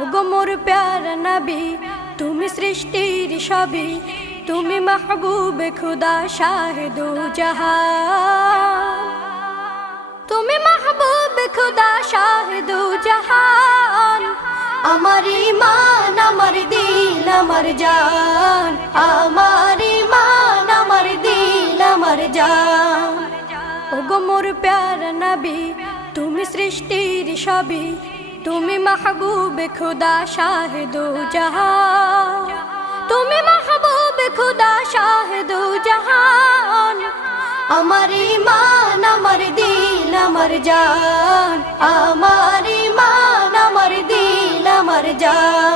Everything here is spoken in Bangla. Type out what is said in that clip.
ওগো মোর প্যারা নবী, তুমি সৃষ্টির সবই, তুমি মাহবুবে খুদা শাহে দো জাহান, তুমি মাহবুবে খুদা শাহে দো জাহান। আমার ঈমান আমার দিল আমার জান, আমার ঈমান আমার দিল আমার জান। ওগো মোর প্যারা নবী, তুমি সৃষ্টির সবই, তুমি মাহবুবে খুদা শাহে দো জাহান, তুমি মাহবুবে খুদা শাহে দো জাহান। আমার ঈমান আমার দিল আমার জান, আমার ঈমান আমার দিল আমার জান।